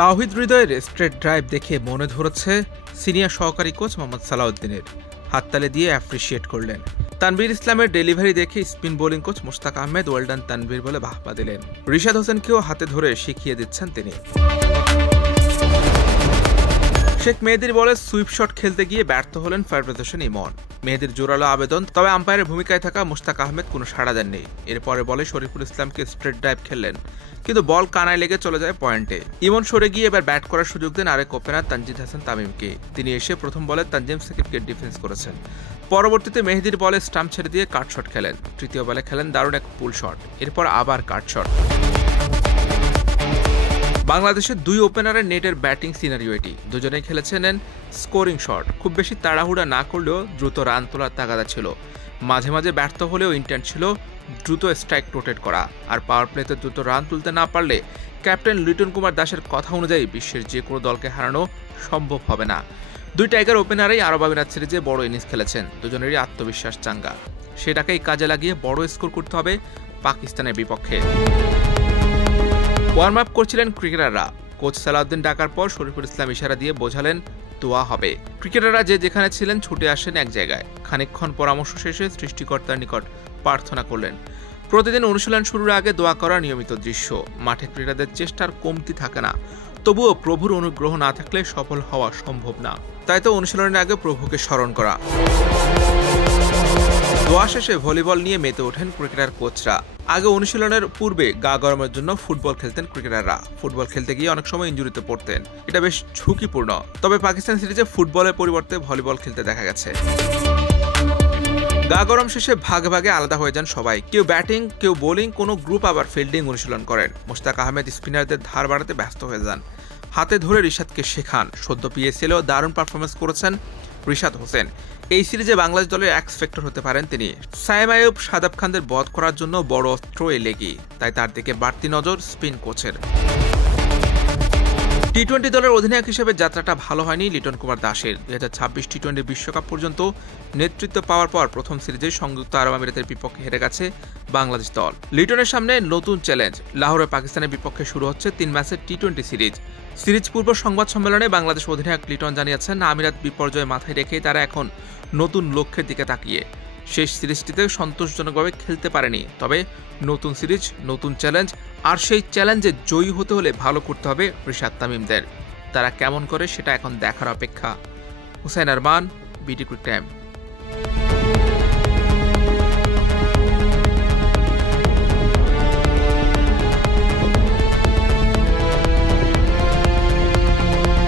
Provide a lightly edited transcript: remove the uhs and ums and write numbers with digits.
তাওহিদ হৃদয়ের straight drive দেখে মনে ধরেছে সিনিয়র সহকারী কোচ মোহাম্মদ সালাউদ্দিনের। হাততালি দিয়ে অ্যাপ্রিশিয়েট করলেন। তানভীর ইসলামের ডেলিভারি দেখে spin bowling coach Mushtaq Ahmed well done Tanvir বলে বাহবা দিলেন। রিশাদ হোসেনকেও হাতে ধরে শিখিয়ে দিচ্ছেন তিনি। শেখ মেহেদীর বলে সুইপ শট খেলতে গিয়ে ব্যর্থ হলেন ফরওয়ার্ড হোসেন ইমন। মেহেদীর জোরালো আবেদন, তবে আম্পায়ারের ভূমিকায় থাকা মুশতাক আহমেদ কোনো সাড়া দেননি। এরপরে বলে শরীফুল ইসলামকে স্ট্রেট ড্রাইভ খেললেন, কিন্তু বল কানায় লেগে চলে যায় পয়েন্টে। ইমন সরে গিয়ে এবার ব্যাট করার সুযোগ দেন আরেক ওপেনার তানজিদ হাসান তামিমকে। তিনি এসে প্রথম বলে তানজিম সাকিবকে ডিফেন্স করেছেন। পরবর্তীতে মেহেদীর বলে স্টাম্প ছেড়ে দিয়ে কাট শট খেলেন। তৃতীয় বলে খেলেন দারুণ এক পুল শট, এরপর আবার কাট শট। বাংলাদেশের দুই ওপেনারের নেটের ব্যাটিং সিনারিও এটি। দুজনেই খেলেছেন স্কোরিং শট। খুব বেশি তাড়াহুড়া না করলেও দ্রুত রান তোলার তাগাদা ছিল। মাঝে মাঝে ব্যর্থ হলেও ইন্টেন্ট ছিল দ্রুত স্ট্রাইক রোটেট করা। আর পাওয়ার প্লেতে দ্রুত রান তুলতে না পারলে ক্যাপ্টেন লিটন কুমার দাসের কথা অনুযায়ী বিশ্বের যে কোনো দলকে হারানো সম্ভব হবে না। দুই টাইগার ওপেনারই আরব আমিরাত সিরিজে বড় ইনিংস খেলেছেন। দুজনেরই আত্মবিশ্বাস চাঙ্গা। সেটাকেই কাজে লাগিয়ে বড় স্কোর করতে হবে পাকিস্তানের বিপক্ষে। ওয়ার্ম আপ করছিলেন ক্রিকেটাররা। কোচ সালাউদ্দিন ডাকার পর শরীফুল ইসলাম ইশারা দিয়ে বোঝালেন দোয়া হবে। ক্রিকেটাররা যে যেখানে ছিলেন ছুটে আসেন এক জায়গায়। খানিকক্ষণ পরামর্শ শেষে সৃষ্টিকর্তার নিকট প্রার্থনা করলেন। প্রতিদিন অনুশীলন শুরুর আগে দোয়া করার নিয়মিত দৃশ্য। মাঠে ক্রীড়াদের চেষ্টার কমতি থাকে না, তবুও প্রভুর অনুগ্রহ না থাকলে সফল হওয়া সম্ভব না। তাই তো অনুশীলনের আগে প্রভুকে স্মরণ করা। দোয়া শেষে ভলিবল নিয়ে মেতে ওঠেন ক্রিকেটার কোচরা। আগে অনুশীলনের পূর্বে গা গরমের জন্য ফুটবল খেলতেন ক্রিকেটাররা। ফুটবল খেলতে গিয়ে অনেক সময় ইনজুরিতে পড়তেন। এটা বেশ ঝুঁকিপূর্ণ। তবে পাকিস্তান সিরিজে ফুটবলের পরিবর্তে ভলিবল খেলতে দেখা গেছে। গা গরম শেষে ভাগে ভাগে আলাদা হয়ে যান সবাই। কেউ ব্যাটিং, কেউ বোলিং, কোনো গ্রুপ আবার ফিল্ডিং অনুশীলন করেন। মুশতাক আহমেদ স্পিনারদের ধার বাড়াতে ব্যস্ত হয়ে যান। হাতে ধরে রিশাদকে শেখান। সদ্য পিএসএলেও দারুণ পারফরমেন্স করেছেন রিশাদ হোসেন। এই সিরিজে বাংলাদেশ দলের এক্স ফ্যাক্টর হতে পারেন তিনি। সায়েম আইয়ুব, শাদাব খানদের বধ করার জন্য বড় অস্ত্র এই লেগি। তাই তার দিকে বাড়তি নজর স্পিন কোচের। টি-20 দলের অধিনায়ক হিসেবে যাত্রাটা ভালো হয়নি লিটন কুমার দাসের। 2026 টি-20 বিশ্বকাপ পর্যন্ত নেতৃত্ব পাওয়ার পর প্রথম সিরিজে সংযুক্ত আরব আমিরাতের বিপক্ষে হেরে গেছে বাংলাদেশ দল। লিটনের সামনে নতুন চ্যালেঞ্জ। লাহোরে পাকিস্তানের বিপক্ষে শুরু হচ্ছে 3 ম্যাচের টি-20 সিরিজ। সিরিজ পূর্ব সংবাদ সম্মেলনে বাংলাদেশ অধিনায়ক লিটন জানিয়েছেন, আমিরাত বিপর্যয় মাথায় রেখেই তারা এখন নতুন লক্ষ্যের দিকে তাকিয়ে। শেষ সিরিজটিতে সন্তোষজনকভাবে খেলতে পারেনি, তবে নতুন সিরিজ, নতুন চ্যালেঞ্জ, আর সেই চ্যালেঞ্জে জয়ী হতে হলে ভালো করতে হবে রিশাদ তামিমদের। তারা কেমন করে সেটা এখন দেখার অপেক্ষা। Hussain Arman, BD cric time.